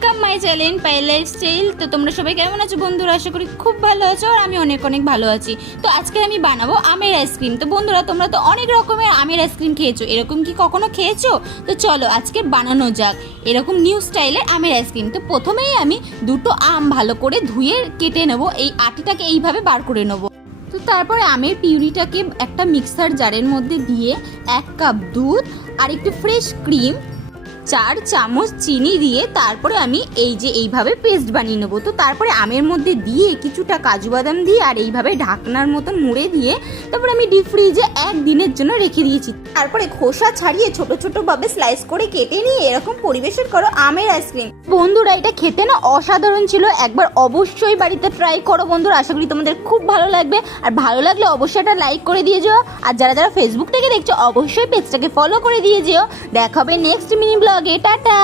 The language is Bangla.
Welcome my channel Payel lifestyle. তো তোমরা সবাই কেমন আছো বন্ধুরা? আশা করি খুব ভালো আছো, আর আমি অনেক অনেক ভালো আছি। তো আজকে আমি বানাবো আমের আইসক্রিম। তো বন্ধুরা, তোমরা তো অনেক রকমের আমের আইসক্রিম খেয়েছো, এরকম কি কখনো খেয়েছো? তো চলো আজকে বানানো যাক এরকম নিউ স্টাইলের আমের আইসক্রিম। তো প্রথমেই আমি দুটো আম ভালো করে ধুয়ে কেটে নেবো, এই আটিটাকে এইভাবে বার করে নেবো। তো তারপরে আমের পিউরিটাকে একটা মিক্সার জারের মধ্যে দিয়ে 1 কাপ দুধ আর একটু ফ্রেশ ক্রিম, 4 চামচ চিনি দিয়ে তারপরে আমি এইভাবে পেস্ট বানিয়ে নেবো। তো তারপরে আমের মধ্যে দিয়ে কিছুটা কাজু বাদাম দিয়ে আর এইভাবে ঢাকনার মতন মুড়ে দিয়ে তারপরে আমি ডিপ ফ্রিজে 1 দিনের জন্য রেখে দিয়েছি। তারপরে খোসা ছাড়িয়ে ছোট ছোট ভাবে স্লাইস করে কেটে নিয়ে এরকম পরিবেশন করো আমের আইসক্রিম। বন্ধুরা, এটা খেতে না অসাধারণ ছিল, একবার অবশ্যই বাড়িতে ট্রাই করো বন্ধুরা। আশা করি তোমাদের খুব ভালো লাগবে, আর ভালো লাগলে অবশ্যই একটা লাইক করে দিয়ে যেও, আর যারা যারা ফেসবুক থেকে দেখছো অবশ্যই পেজটাকে ফলো করে দিয়ে যেও। দেখা হবে নেক্সট মিনি ব্লগে। টাটা।